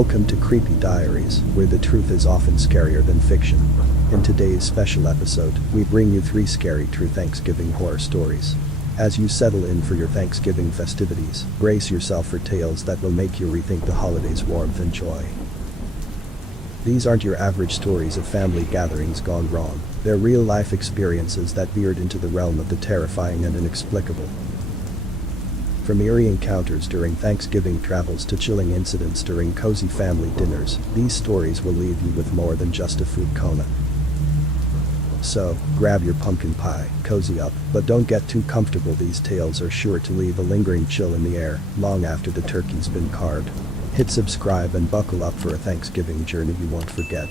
Welcome to Creepy Diaries, where the truth is often scarier than fiction. In today's special episode, we bring you 3 scary true Thanksgiving horror stories. As you settle in for your Thanksgiving festivities, brace yourself for tales that will make you rethink the holidays' warmth and joy. These aren't your average stories of family gatherings gone wrong. They're real-life experiences that veered into the realm of the terrifying and inexplicable. From eerie encounters during Thanksgiving travels to chilling incidents during cozy family dinners, these stories will leave you with more than just a food coma. So, grab your pumpkin pie, cozy up, but don't get too comfortable. These tales are sure to leave a lingering chill in the air, long after the turkey's been carved. Hit subscribe and buckle up for a Thanksgiving journey you won't forget.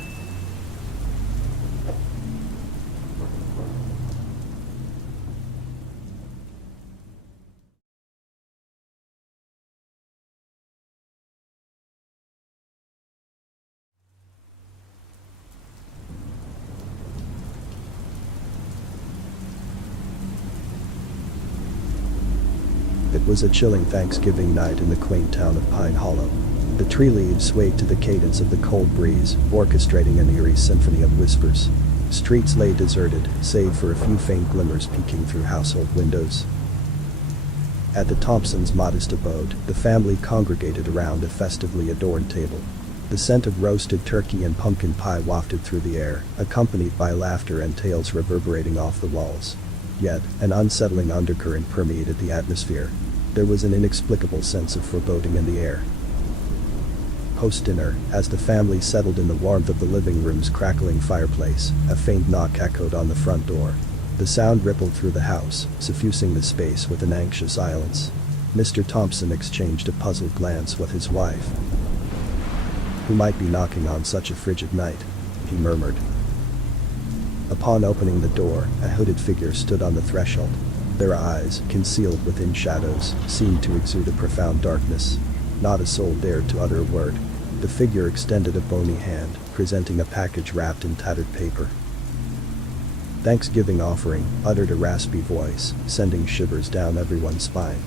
It was a chilling Thanksgiving night in the quaint town of Pine Hollow. The tree leaves swayed to the cadence of the cold breeze, orchestrating an eerie symphony of whispers. Streets lay deserted, save for a few faint glimmers peeking through household windows. At the Thompsons' modest abode, the family congregated around a festively adorned table. The scent of roasted turkey and pumpkin pie wafted through the air, accompanied by laughter and tales reverberating off the walls. Yet, an unsettling undercurrent permeated the atmosphere. There was an inexplicable sense of foreboding in the air. Post-dinner, as the family settled in the warmth of the living room's crackling fireplace, a faint knock echoed on the front door. The sound rippled through the house, suffusing the space with an anxious silence. Mr. Thompson exchanged a puzzled glance with his wife. "Who might be knocking on such a frigid night?" he murmured. Upon opening the door, a hooded figure stood on the threshold. Their eyes, concealed within shadows, seemed to exude a profound darkness. Not a soul dared to utter a word. The figure extended a bony hand, presenting a package wrapped in tattered paper. "Thanksgiving offering," uttered a raspy voice, sending shivers down everyone's spine.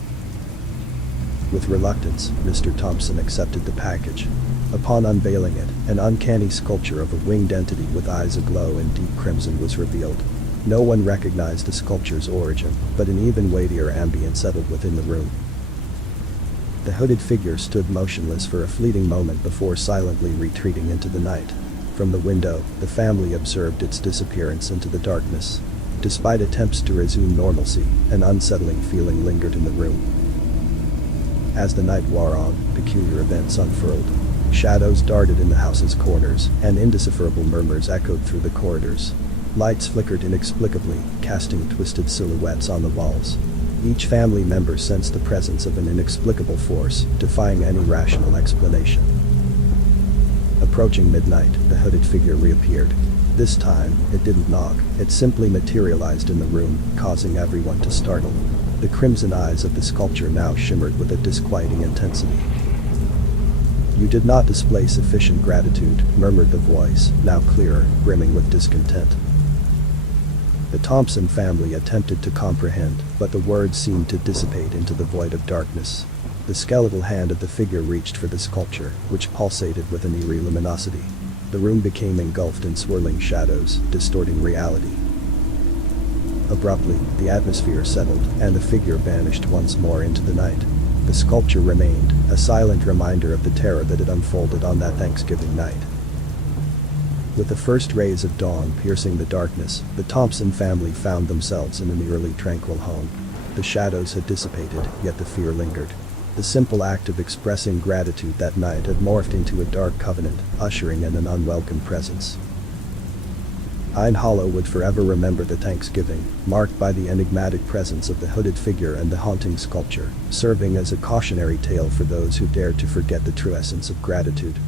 With reluctance, Mr. Thompson accepted the package. Upon unveiling it, an uncanny sculpture of a winged entity with eyes aglow in deep crimson was revealed. No one recognized the sculpture's origin, but an even weightier ambience settled within the room. The hooded figure stood motionless for a fleeting moment before silently retreating into the night. From the window, the family observed its disappearance into the darkness. Despite attempts to resume normalcy, an unsettling feeling lingered in the room. As the night wore on, peculiar events unfurled. Shadows darted in the house's corners, and indecipherable murmurs echoed through the corridors. Lights flickered inexplicably, casting twisted silhouettes on the walls. Each family member sensed the presence of an inexplicable force, defying any rational explanation. Approaching midnight, the hooded figure reappeared. This time, it didn't knock, it simply materialized in the room, causing everyone to startle. The crimson eyes of the sculpture now shimmered with a disquieting intensity. "You did not display sufficient gratitude," murmured the voice, now clearer, brimming with discontent. The Thompson family attempted to comprehend, but the words seemed to dissipate into the void of darkness. The skeletal hand of the figure reached for the sculpture, which pulsated with an eerie luminosity. The room became engulfed in swirling shadows, distorting reality. Abruptly, the atmosphere settled, and the figure vanished once more into the night. The sculpture remained, a silent reminder of the terror that had unfolded on that Thanksgiving night. With the first rays of dawn piercing the darkness, the Thompson family found themselves in an eerily tranquil home. The shadows had dissipated, yet the fear lingered. The simple act of expressing gratitude that night had morphed into a dark covenant, ushering in an unwelcome presence. Pine Hollow would forever remember the Thanksgiving, marked by the enigmatic presence of the hooded figure and the haunting sculpture, serving as a cautionary tale for those who dared to forget the true essence of gratitude.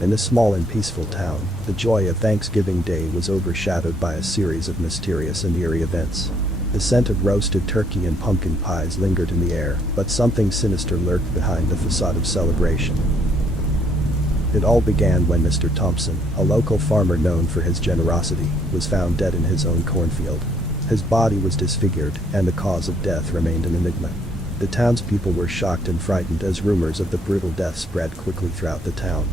In a small and peaceful town, the joy of Thanksgiving Day was overshadowed by a series of mysterious and eerie events. The scent of roasted turkey and pumpkin pies lingered in the air, but something sinister lurked behind the facade of celebration. It all began when Mr. Thompson, a local farmer known for his generosity, was found dead in his own cornfield. His body was disfigured, and the cause of death remained an enigma. The townspeople were shocked and frightened as rumors of the brutal death spread quickly throughout the town.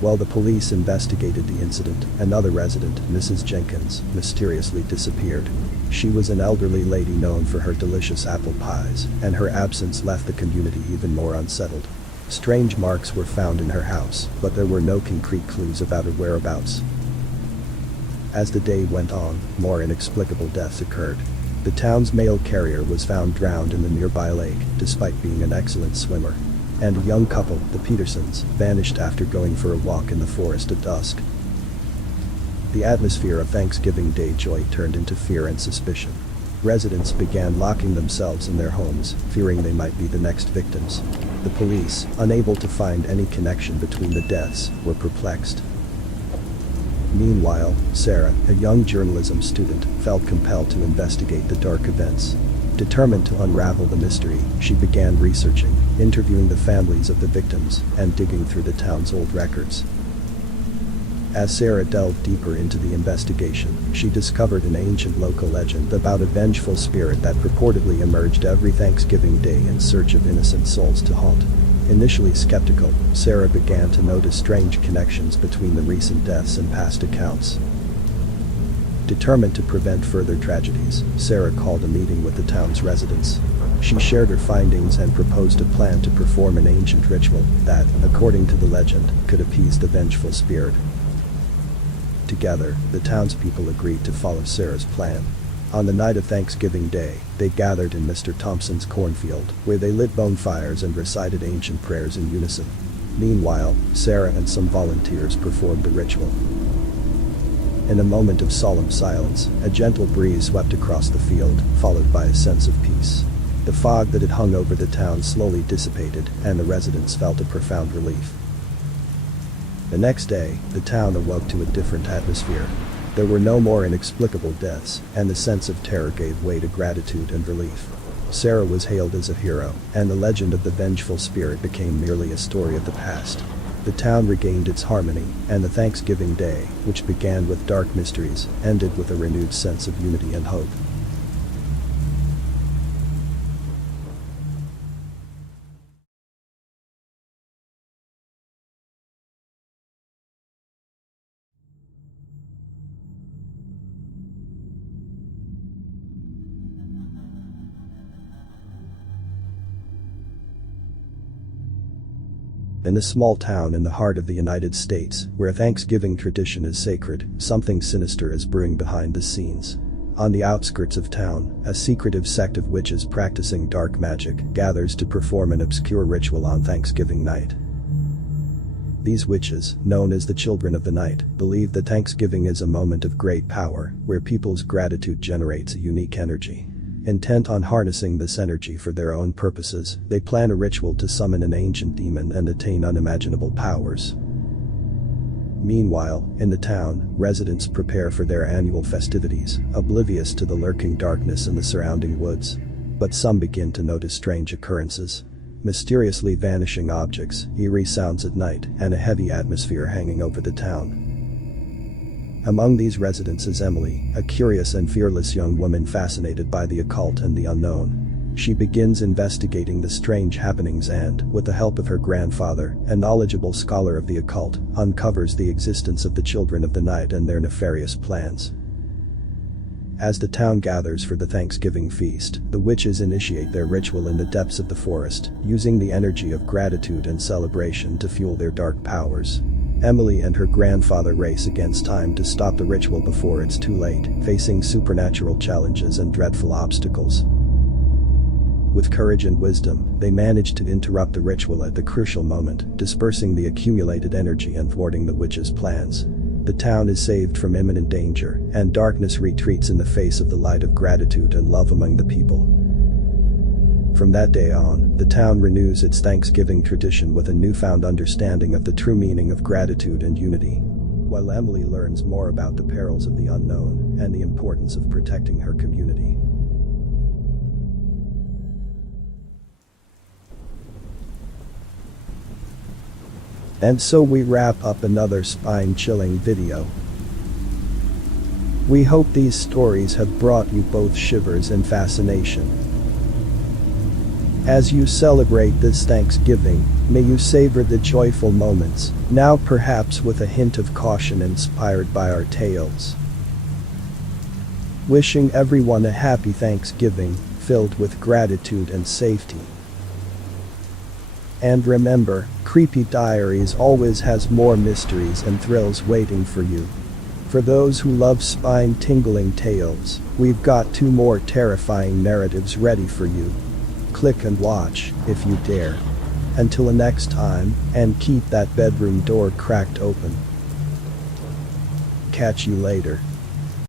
While the police investigated the incident, another resident, Mrs. Jenkins, mysteriously disappeared. She was an elderly lady known for her delicious apple pies, and her absence left the community even more unsettled. Strange marks were found in her house, but there were no concrete clues about her whereabouts. As the day went on, more inexplicable deaths occurred. The town's mail carrier was found drowned in the nearby lake, despite being an excellent swimmer. And a young couple, the Petersons, vanished after going for a walk in the forest at dusk. The atmosphere of Thanksgiving Day joy turned into fear and suspicion. Residents began locking themselves in their homes, fearing they might be the next victims. The police, unable to find any connection between the deaths, were perplexed. Meanwhile, Sarah, a young journalism student, felt compelled to investigate the dark events. Determined to unravel the mystery, she began researching, interviewing the families of the victims, and digging through the town's old records. As Sarah delved deeper into the investigation, she discovered an ancient local legend about a vengeful spirit that purportedly emerged every Thanksgiving Day in search of innocent souls to haunt. Initially skeptical, Sarah began to notice strange connections between the recent deaths and past accounts. Determined to prevent further tragedies, Sarah called a meeting with the town's residents. She shared her findings and proposed a plan to perform an ancient ritual that, according to the legend, could appease the vengeful spirit. Together, the townspeople agreed to follow Sarah's plan. On the night of Thanksgiving Day, they gathered in Mr. Thompson's cornfield, where they lit bonfires and recited ancient prayers in unison. Meanwhile, Sarah and some volunteers performed the ritual. In a moment of solemn silence, a gentle breeze swept across the field, followed by a sense of peace. The fog that had hung over the town slowly dissipated, and the residents felt a profound relief. The next day, the town awoke to a different atmosphere. There were no more inexplicable deaths, and the sense of terror gave way to gratitude and relief. Sarah was hailed as a hero, and the legend of the vengeful spirit became merely a story of the past. The town regained its harmony, and the Thanksgiving Day, which began with dark mysteries, ended with a renewed sense of unity and hope. In a small town in the heart of the United States, where a Thanksgiving tradition is sacred, something sinister is brewing behind the scenes. On the outskirts of town, a secretive sect of witches practicing dark magic gathers to perform an obscure ritual on Thanksgiving night. These witches, known as the Children of the Night, believe that Thanksgiving is a moment of great power, where people's gratitude generates a unique energy. Intent on harnessing this energy for their own purposes, they plan a ritual to summon an ancient demon and attain unimaginable powers. Meanwhile, in the town, residents prepare for their annual festivities, oblivious to the lurking darkness in the surrounding woods. But some begin to notice strange occurrences. Mysteriously vanishing objects, eerie sounds at night, and a heavy atmosphere hanging over the town. Among these residents is Emily, a curious and fearless young woman fascinated by the occult and the unknown. She begins investigating the strange happenings and, with the help of her grandfather, a knowledgeable scholar of the occult, uncovers the existence of the Children of the Night and their nefarious plans. As the town gathers for the Thanksgiving feast, the witches initiate their ritual in the depths of the forest, using the energy of gratitude and celebration to fuel their dark powers. Emily and her grandfather race against time to stop the ritual before it's too late, facing supernatural challenges and dreadful obstacles. With courage and wisdom, they manage to interrupt the ritual at the crucial moment, dispersing the accumulated energy and thwarting the witches' plans. The town is saved from imminent danger, and darkness retreats in the face of the light of gratitude and love among the people. From that day on, the town renews its Thanksgiving tradition with a newfound understanding of the true meaning of gratitude and unity. while Emily learns more about the perils of the unknown and the importance of protecting her community. And so we wrap up another spine-chilling video. We hope these stories have brought you both shivers and fascination. As you celebrate this Thanksgiving, may you savor the joyful moments, now perhaps with a hint of caution inspired by our tales. Wishing everyone a happy Thanksgiving, filled with gratitude and safety. And remember, Creepy Diaries always has more mysteries and thrills waiting for you. For those who love spine-tingling tales, we've got 2 more terrifying narratives ready for you. Click and watch, if you dare. Until next time, and keep that bedroom door cracked open. Catch you later.